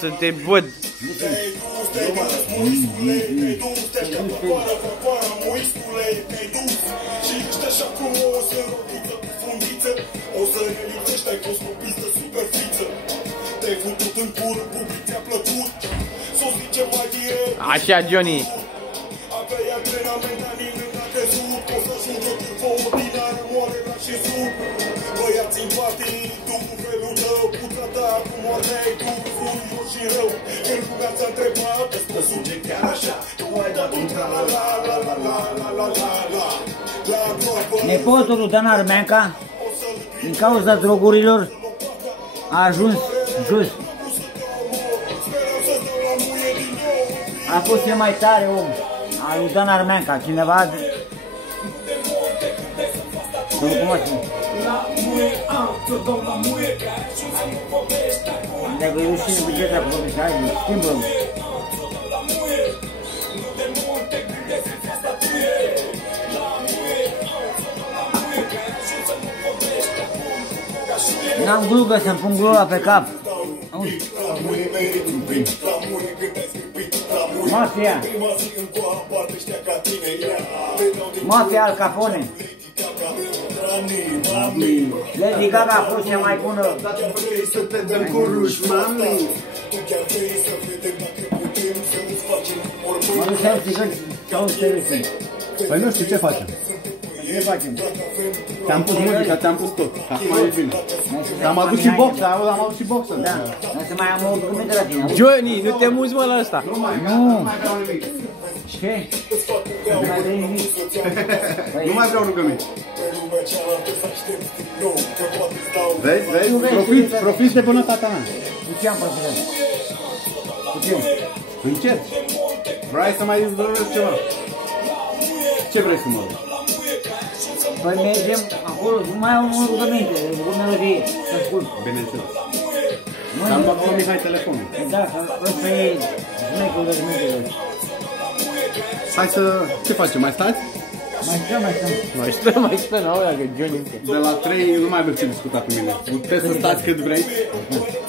să te văd. Așa, Johnny. Nepotul lui Dan Armeanca, din cauza drogurilor, a ajuns jos. A fost cel mai tare om al lui Dan Armeanca, cineva de... Dacă eu și bugetul cu Bobisai, schimbăm. N-am glugă să-mi pun glura pe cap. Mafia. Mafia Al Capone. Lady Gaga a fost cea mai bună. Să te dăm cu ruși, mami. Mă duc să iau țigări sau sterese. Păi nu știu ce facem. Ce facem? Ți-am pus muzica, ți-am pus tot. Acum e bine. Am adus și boxa, am adus și boxa. Da, o să mai am o documentă la tine. Johnny, nu te muzi, mă, la ăsta. Nu mai vreau nimic. Ce? Nu mai vrei nimic? Nu mai vreau rugăminte. Vezi? Profiți de bunătatea mea. Cu ce am profitat? Cu ce? Încet. Vrei să mai izvorăști ceva? Ce vrei să mă rog? Păi mergem acolo, nu mai am o rugăminte, o melodie, să ascult. Bineînțeles. Am luat cu Mihai telefonul. Da, ăsta e znecul de zmecul. Hai să... Ce facem? Mai stați? Mai stăm, nu, dacă Johnny... De la 3 nu mai aveți ce discuta cu mine. Puteți să stați cât vrei,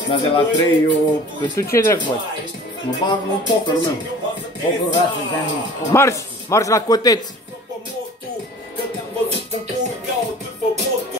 dar de la 3 eu... Păi tu ce dracu faci? Mă bag în pokerul meu. Pokerul ăsta, Marș la coteț!